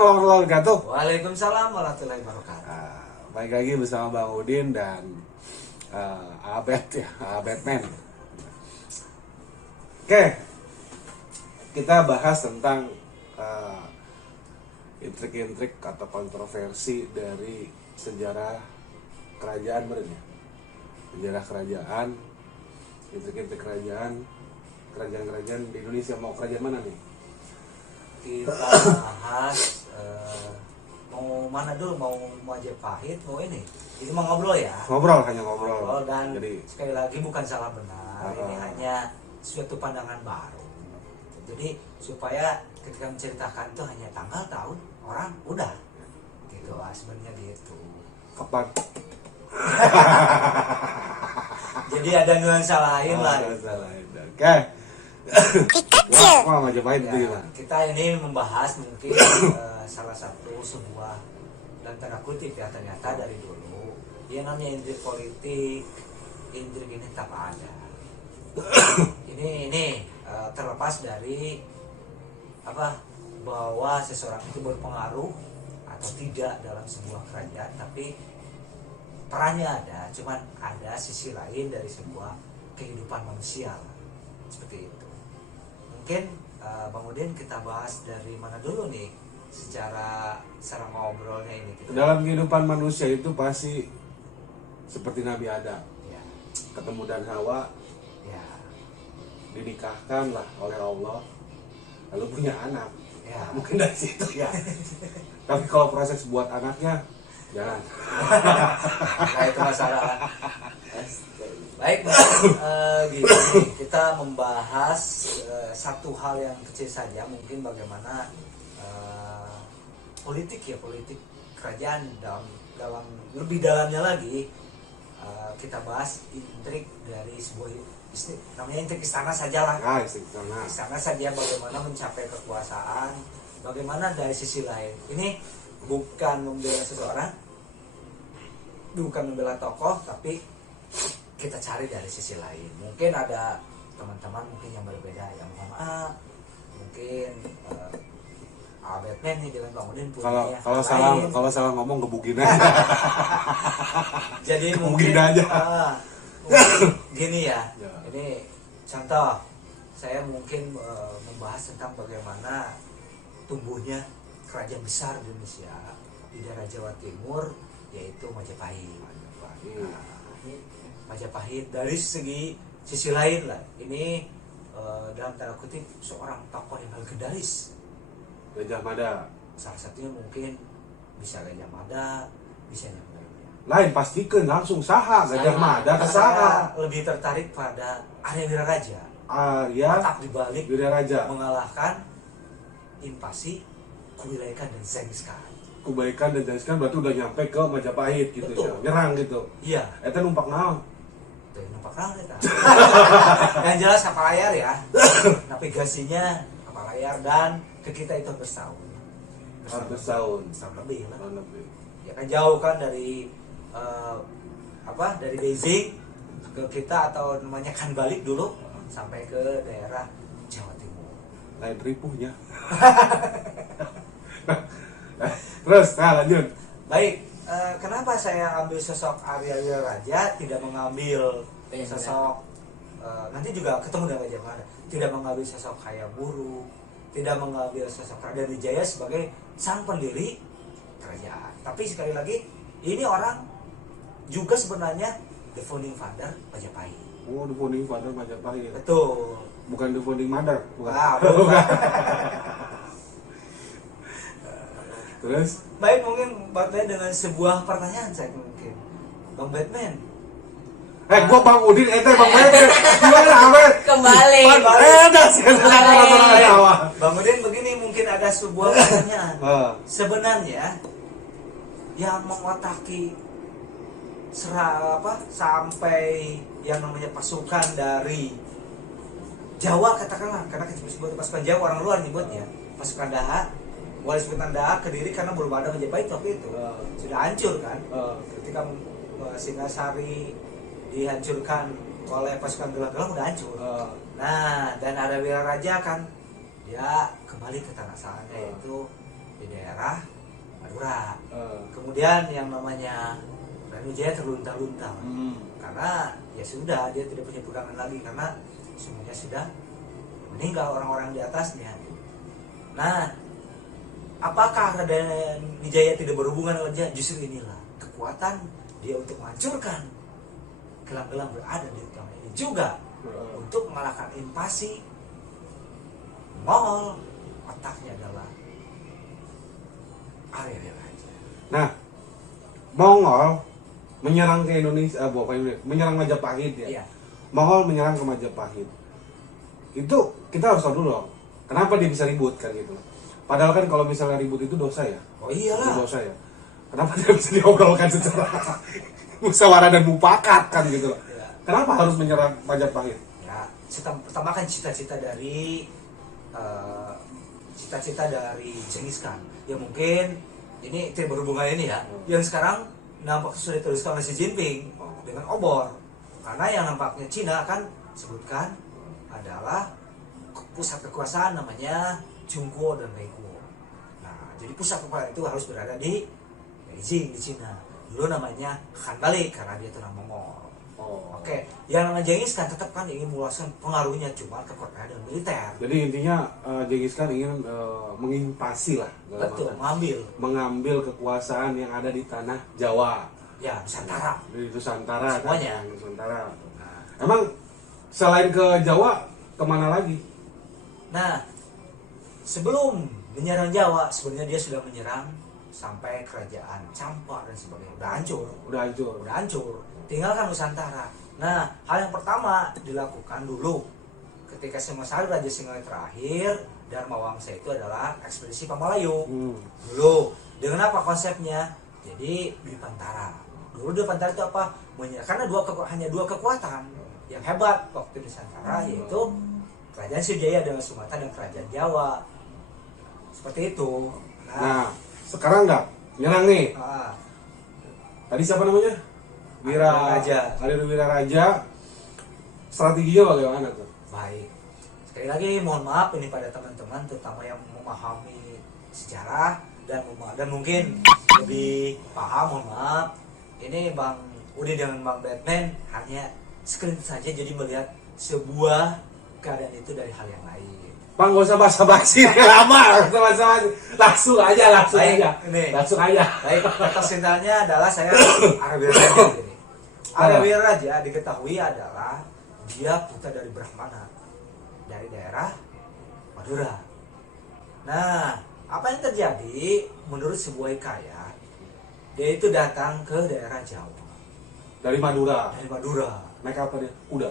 warahmatullahi wabarakatuh. Waalaikumsalam warahmatullahi wabarakatuh. Baik lagi bersama Bang Udin dan Abed ya, Batman. Oke, kita bahas tentang intrik-intrik atau kontroversi dari sejarah kerajaan ya. Sejarah kerajaan, intrik-intrik kerajaan di Indonesia. Mau kerajaan mana nih? Kita bahas mau mana dulu, mau Majapahit, mau ini mau ngobrol ya. Hanya ngobrol. Dan Jadi sekali lagi bukan salah benar, ini hanya suatu pandangan baru. Jadi supaya ketika menceritakan itu hanya tanggal, tahun, orang, udah gitu sebenarnya gitu. kapan? Jadi ada nuansa lain lah. Oke. Wah, Majapahit itu Ya, gimana? kita ini membahas mungkin salah satu sebuah dan tanda kutip ya, ternyata dari dulu yang namanya intrik politik, intrik ini tetap ada. ini terlepas dari apa, bahwa seseorang itu berpengaruh atau tidak dalam sebuah kerajaan, tapi perannya ada, cuman ada sisi lain dari sebuah kehidupan manusia lah. Seperti itu. Mungkin Bang Udin kita bahas dari mana dulu nih secara ngobrolnya ini kita. Dalam kehidupan manusia itu pasti seperti Nabi Adam, Ya. ketemu dan Hawa, Ya. dinikahkan lah oleh Allah, lalu punya anak. Ya. Mungkin dari situ ya. Tapi kalau proses buat anaknya, jangan. Nah, itu masalah. Baik, gini, kita membahas satu hal yang kecil saja, mungkin bagaimana politik kerajaan dalam lebih dalamnya lagi. Kita bahas intrik dari sebuah namanya intrik istana saja lah. Istana saja, bagaimana mencapai kekuasaan, bagaimana dari sisi lain. Ini bukan membela seseorang, bukan membela tokoh, tapi kita cari dari sisi lain. Mungkin ada teman-teman mungkin yang berbeda, yang mohon maaf, mungkin Batman nih dengan Bang Udin punya kalau salah ngomong gebugin aja. Jadi Gebugin mungkin aja. mungkin gini ya. Ya. Ini contoh, saya mungkin membahas tentang bagaimana tumbuhnya kerajaan besar di Indonesia di daerah Jawa Timur, yaitu Majapahit. Majapahit dari sisi lain lah. Ini dalam tanda kutip seorang tokoh yang legendaris. Gajah Mada. Salah satunya mungkin bisa Gajah Mada, bisa yang lainnya. Lain pastikan langsung saha Gajah Mada ke saha. Saya lebih tertarik pada Arya Wiraraja. Ya. Otak dibalik Wiraraja mengalahkan invasi Kubilai Khan dan Genghis Khan. Kebaikan dan Genghis Khan berarti udah nyampe ke Majapahit gitu. Betul. Ya. Nyerang gitu. Iya. Eta numpak naon? Tuh, nampak raw ya. Yang jelas kapal layar ya. Navigasinya kapal layar, dan ke kita itu bertahun. 100 tahun. Setahun lebih lah. Tahun lebih. Ya kan jauh kan dari dari Beijing ke kita, atau namanya kan balik dulu sampai ke daerah Jawa Timur. Lain ripuhnya. Terus, lanjut. Baik, kenapa saya ambil sosok Arya Wiraraja, tidak mengambil sosok nanti juga ketemu dengan Gajah Mada, tidak mengambil sosok Hayam-Wuruk, tidak mengambil sosok Raden Wijaya sebagai sang pendiri kerajaan. Tapi sekali lagi, ini orang juga sebenarnya the founding father Majapahit. Oh, the founding father Majapahit. Betul. Bukan the founding mother. Bukan. Bukan. Terus? Baik, mungkin Batman dengan sebuah pertanyaan saya mungkin. Bang Batman. Gua Bang Udin, Bang Batman. Gimana, Abed? Kembali. Bang Udin, begini, mungkin ada sebuah pertanyaan. Sebenarnya yang mengotaki sampai yang namanya pasukan dari Jawa, katakanlah, karena kita sebut pasukan Jawa, orang luar nyebutnya pasukan Daha, Wali Sultan Daha ke Kediri, karena belum ada Majapahit waktu itu, sudah hancur kan. Ketika Singasari dihancurkan oleh pasukan gelang-gelang, udah hancur. Nah, dan ada Wiraraja kan, dia kembali ke tanah asalnya, yaitu di daerah Madura. Kemudian yang namanya Brawijaya terlunta-lunta karena ya sudah dia tidak punya pegangan lagi karena semuanya sudah meninggal orang-orang di atasnya. Nah, apakah Raden Wijaya tidak berhubungan dengan dia? Justru inilah kekuatan dia untuk menghancurkan gelang-gelang berada di tangan ini juga untuk mengalahkan invasi Mongol. Otaknya adalah Arya Raja. Nah, Mongol menyerang ke Indonesia, menyerang Majapahit ya. Iya. Mongol menyerang ke Majapahit. Itu kita harus tahu dulu dong, kenapa dia bisa ribut kan gitu. Padahal kan kalau misalnya ribut itu dosa ya. Oh iyalah. Itu dosa ya. Kenapa dia bisa diobrolkan secara musyawarah dan mufakat kan gitu. Ya. Kenapa harus menyerang Majapahit? Ya, pertama kan cita-cita dari Genghis Khan. Ya mungkin ini tidak berhubungan ini ya. Yang sekarang nampaknya sudah diteruskan oleh Xi Jinping dengan obor. Karena yang nampaknya Cina kan sebutkan adalah pusat kekuasaan namanya Zhongguo dan Weiguo. Nah, jadi pusat kekuasaan itu harus berada di Beijing di Cina. Dulu namanya Khan Balik karena dia tulang Mongol. Oke, yang namanya Genghis Khan tetap kan ingin meluaskan pengaruhnya cuma ke kota dan militer. Jadi intinya Genghis Khan ingin menginvasi lah. Betul, mengambil kekuasaan yang ada di tanah Jawa. Ya, Nusantara. Di Nusantara. Semuanya. Kan? Nusantara. Nah, emang selain ke Jawa kemana lagi? Nah, sebelum menyerang Jawa, sebenarnya dia sudah menyerang sampai kerajaan Campa dan sebagainya. Udah hancur. Tinggalkan Nusantara. Nah, hal yang pertama dilakukan dulu ketika Singosari Raja Singoya terakhir, Dharma Wangsa itu adalah ekspedisi Pamalayu. Dulu dengan apa konsepnya? Jadi Dipantara. Dulu Dipantara itu apa? Karena hanya dua kekuatan yang hebat waktu di Nusantara, yaitu Kerajaan Sriwijaya dengan Sumatera dan Kerajaan Jawa. Seperti itu. Nah sekarang nggak nyerang nih. Tadi siapa namanya? Arya Wiraraja. Strateginya bagaimana tuh? Baik. Sekali lagi mohon maaf ini pada teman-teman terutama yang memahami sejarah dan mungkin lebih paham, mohon maaf. Ini Bang Udin dengan Bang Batman hanya screen saja jadi melihat sebuah keadaan itu dari hal yang lain. Bang, gak usah basa-basi lama, langsung aja. Baik, kata singkatnya adalah saya Arya Wiraraja. Arya Wiraraja diketahui adalah dia putra dari Brahmana dari daerah Madura. Nah, apa yang terjadi menurut sebuah hikayat, dia itu datang ke daerah Jawa. Dari Madura. Naik apa dia? Kuda.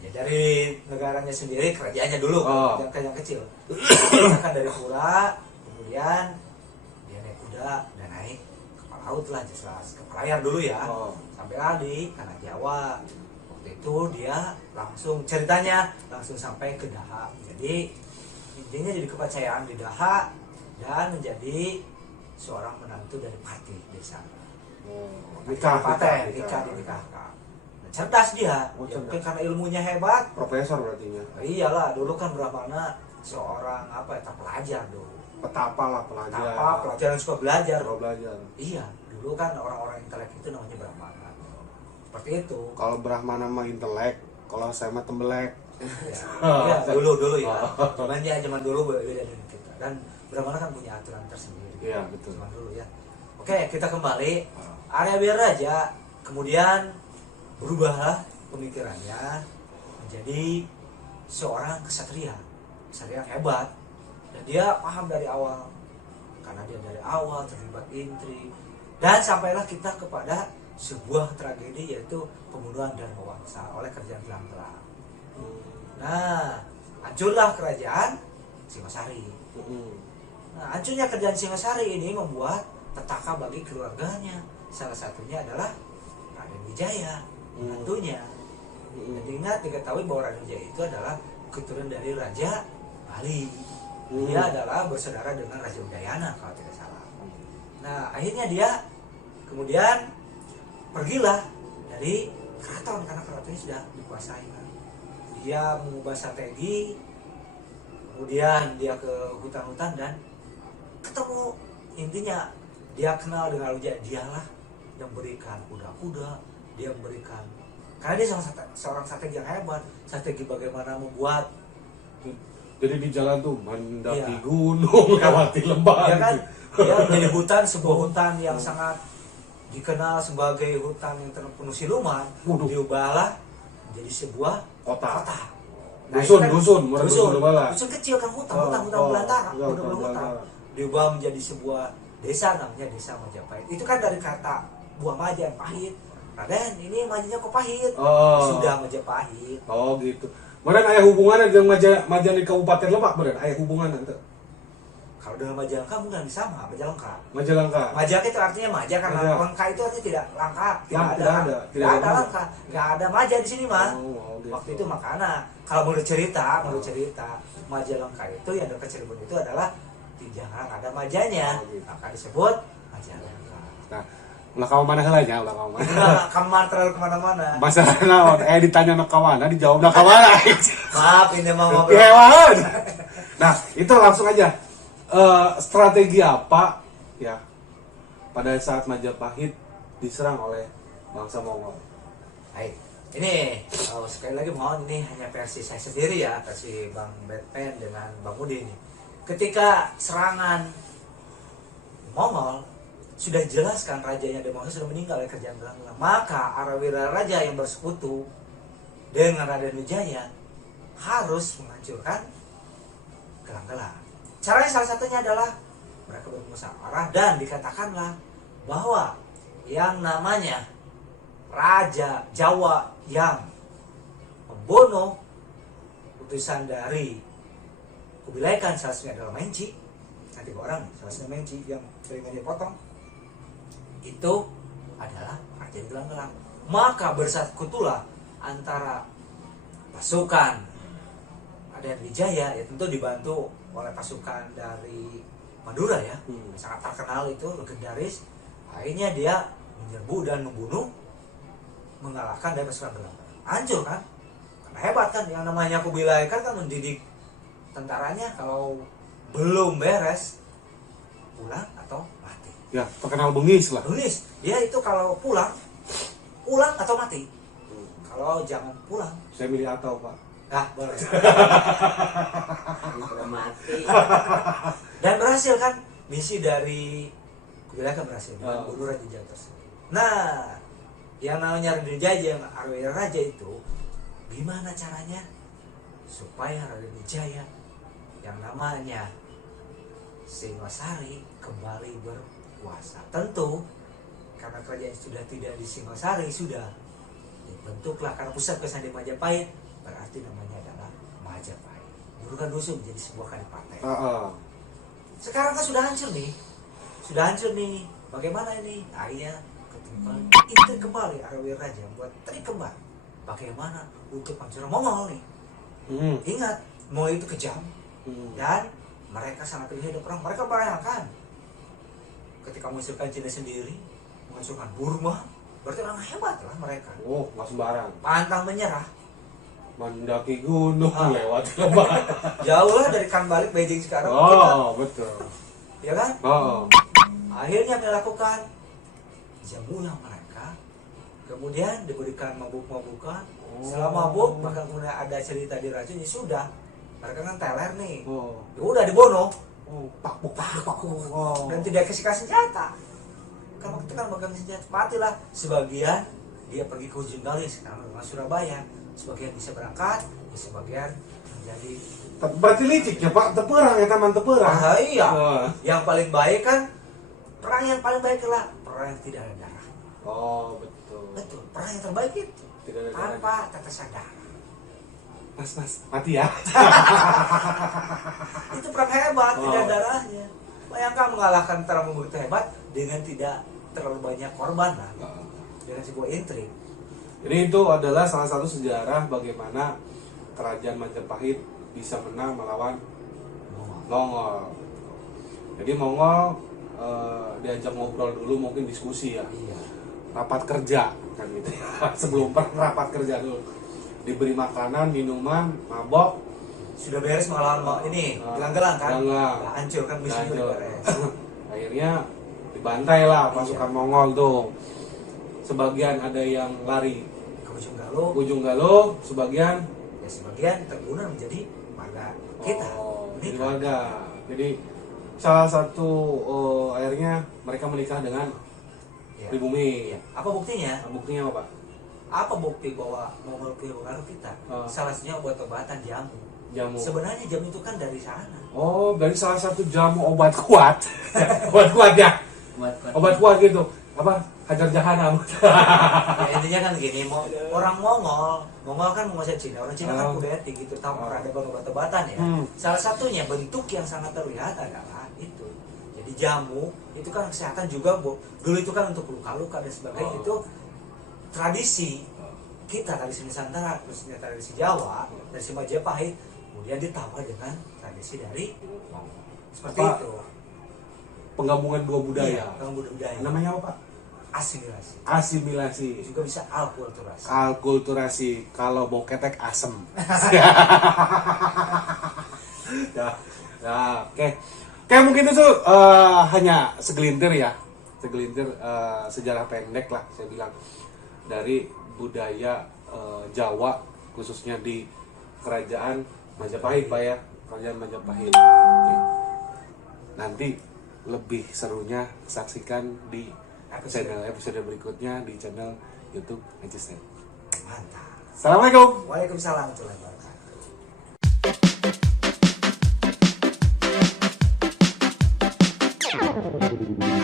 Ya dari negaranya sendiri, kerajaannya dulu, yang kecil. Misalkan dari pura, kemudian dia naik kuda dan naik kapal laut lah, jelas ke pelayar dulu ya, sampai lagi karena Jawa. Waktu itu dia ceritanya langsung sampai ke Daha. Jadi intinya jadi kepercayaan di Daha dan menjadi seorang menantu dari Pati desa. Nikahkan. Cerdas dia, mungkin karena ilmunya hebat. Profesor berarti ya? Iyalah, dulu kan Brahmana seorang pelajar dulu. Pelajar yang suka belajar. Iya, dulu kan orang-orang intelek itu namanya Brahmana. Seperti itu. Kalau Brahmana mah intelek, kalau saya mah tembelek. Iya, dulu ya. Cuman ya zaman dulu beda dengan kita. Dan Brahmana kan punya aturan tersendiri. Iya, betul. Zaman dulu ya. Oke, kita kembali. Arya Wiraraja kemudian berubahlah pemikirannya menjadi seorang kesatria yang hebat, dan dia paham dari awal karena dia dari awal terlibat intrik dan sampailah kita kepada sebuah tragedi yaitu pembunuhan Dharma Wangsa oleh kerajaan Belang. Nah, hancurlah kerajaan Singosari. Nah, hancurnya kerajaan Singosari ini membuat petaka bagi keluarganya. Salah satunya adalah Raden Wijaya, menantunya. Dan diketahui bahwa Raden Wijaya itu adalah keturunan dari Raja Bali. Dia adalah bersaudara dengan Raja Udayana kalau tidak salah. Nah, akhirnya dia kemudian pergilah dari keraton karena keratonnya sudah dikuasai. Dia mengubah strategi, kemudian dia ke hutan-hutan dan ketemu. Intinya dia kenal dengan Wijaya, dialah yang berikan kuda-kuda, dia memberikan, karena dia seorang strategi yang hebat, strategi bagaimana membuat. Jadi di jalan tuh mendaki Iya. gunung, lewati lembah. Ya kan? Gitu. Dia menjadi hutan, sebuah hutan yang sangat dikenal sebagai hutan yang penuh siluman, Waduh. diubahlah menjadi sebuah Kota. Nah, Dusun, itu kan dusun, bukan dusun Lumala. dusun kecil kan, hutan Oh, belantara, iya, hutan belantara. diubah menjadi sebuah desa, namanya Desa Majapahit. Itu kan dari kata buah maja yang pahit. Raden, ini majanya kok pahit? Oh. Sudah Majapahit. Oh gitu. Meren ayah hubungannya dengan Majan di Kabupaten Lebak, meren ayah hubungan nanti. Kalau dengan Majalengka bukan sama, Majalengka. Majalengka. Majak itu artinya maja, karena Maja. Lengka itu artinya tidak langka, Tidak ada. tidak ada langka, nggak ada maja di sini mah. Oh, gitu. Waktu itu makanya kalau menurut cerita Majalengka itu yang dekat Cirebon itu adalah jangan ada majanya, Oh, gitu. maka disebut Majalengka. Nah, ulah kawan mana heula nya, ulah kawan mana. Nah, kamar terlalu kemana-mana. Masalah naon? Ditanya nak kawana, dijawab nak kawana. Maaf, ini mau ngobrol. Hewan. Nah, itu langsung aja. Strategi apa ya pada saat Majapahit diserang oleh bangsa Mongol? Baik, ini sekali lagi mohon, ini hanya versi saya sendiri ya, versi Bang Batman dengan Bang Budi ini. Ketika serangan Mongol, sudah jelaskan rajanya Demangsa sudah meninggal oleh kerjaan Gelang-Gelang. Maka Arawira Raja yang bersekutu dengan Raden Wijaya harus menghancurkan Gelang-Gelang. Caranya salah satunya adalah mereka bermusyawarah dan dikatakanlah bahwa yang namanya Raja Jawa yang membunuh utusan dari Kubilai Khan, salah satunya adalah Menci, ada 3 orang, salah satunya Menci yang telinga dipotong, itu adalah Raja Gelang-Gelang. Maka bersekutulah antara pasukan Raden Wijaya, ya tentu dibantu oleh pasukan dari Madura ya, sangat terkenal itu, legendaris. Akhirnya dia menyerbu dan membunuh, mengalahkan dari pasukan Gelang-Gelang. Hancur kan? Karena hebat kan, yang namanya Kubilai Khan kan mendidik tentaranya, kalau belum beres pulang atau mati. Ya, terkenal bengis lah. Tulis, dia itu kalau pulang atau mati. Kalau jangan pulang, Saya milih atau Pak. nah boleh. Udah mati. Dan berhasil kan misi dari Kubilai Khan, berhasil dengan Oh. bunuh Raja Jawa tersebut. Nah, yang namanya Raden Wijaya, yang Arawira Raja itu, gimana caranya supaya Raden Wijaya yang namanya Singosari kembali berkuasa? Tentu karena kerajaan sudah tidak di Singosari, sudah dibentuklah, karena pusat kekuasaan di Majapahit, berarti namanya adalah Majapahit. Burukan dusun menjadi sebuah kadipaten. Sekarang kan sudah hancur nih, bagaimana ini? Akhirnya ketemukan intrik kembali Arawira Raja buat trik kembali bagaimana untuk pancuran Mongol nih. Ingat, Mongol itu kejam dan mereka sangat tinggi hidup perang. Mereka bayangkan ketika menghancurkan Cina sendiri, menghancurkan Burma, berarti orang hebat lah mereka. Oh, nggak sembarang. Pantang menyerah, Mendaki gunung, lewati lembah. jauh lah dari kan balik Beijing sekarang kita, Oh, betul. ya kan? Oh. Akhirnya melakukan jamulah mereka, kemudian diberikan mabuk-mabukan. Setelah mabuk, bahkan kemudian ada cerita di racun, ya sudah, mereka kan teler nih, Oh. ya udah dibunuh Pak. Oh. dan tidak kasih senjata. Kan waktu itu kan megang senjata, matilah. Sebagian dia pergi ke ujung galis, sekarang dengan Surabaya, sebagian bisa berangkat, sebagian menjadi. Berarti licik ya Pak, teperang ya taman teperang. Ah, iya. Oh. Yang paling baik kan, perang yang paling baik adalah perang yang tidak ada darah. Oh, betul. Betul, perang yang terbaik itu Tidak ada tanpa tetesan darah. Mas, mati ya. Itu perang hebat, Oh. tidak ada darahnya. Bayangkan mengalahkan tentara Mongol itu hebat dengan tidak terlalu banyak korban lah, dengan sebuah intrik. Jadi itu adalah salah satu sejarah bagaimana kerajaan Majapahit bisa menang melawan Mongol. Jadi Mongol diajak ngobrol dulu, mungkin diskusi ya, Iya. rapat kerja kan gitu ya. Sebelum rapat kerja dulu diberi makanan, minuman, mabok, sudah beres melawan ini gelang-gelang kan, Gelang. hancur kan misinya udah Hancur. beres. Akhirnya dibantai lah pasukan Mongol tuh. Sebagian ada yang lari Ke ujung Galuh, ke ujung Galuh, sebagian ya sebagian terbunuh menjadi warga kita. jadi Ini kan. warga. Jadi salah satu akhirnya mereka menikah dengan Ya. pribumi. Apa buktinya? Buktinya apa, Pak? Apa bukti bahwa Mongol punya pengaruh kita? Oh. Salah satunya obat-obatan jamu. Jamu. Sebenarnya jamu itu kan dari sana. Oh, dari salah satu jamu obat kuat. Obat kuat ya. Obat kuat gitu. Apa? Hajar jahanam. Ya, intinya kan gini, orang Mongol kan menguasai Cina. Orang Cina kan budaya tinggi, terutama peradaban obat-obatan ya. Salah satunya bentuk yang sangat terlihat adalah itu. Jadi jamu itu kan kesehatan juga, Bu. Dulu itu kan untuk luka-luka dan sebagainya. Itu tradisi kita, tradisi Nusantara, khususnya tradisi Jawa, tradisi Majapahit, kemudian ditambah dengan tradisi dari Mongol. Seperti Apa? itu. Penggabungan dua budaya. Yang budaya. Namanya apa, Pak? Asimilasi. Asimilasi. Juga bisa alkulturasi. Alkulturasi. Kalau mau ketek asem. Ya, oke. Oke, mungkin itu hanya segelintir ya. Segelintir sejarah pendek lah saya bilang dari budaya Jawa, khususnya di kerajaan Majapahit, Pak ya. Kerajaan Majapahit. Oke. Nanti lebih serunya saksikan di episode berikutnya di channel YouTube Magisten. Mantap. Assalamualaikum. Waalaikumsalam warahmatullahi wabarakatuh.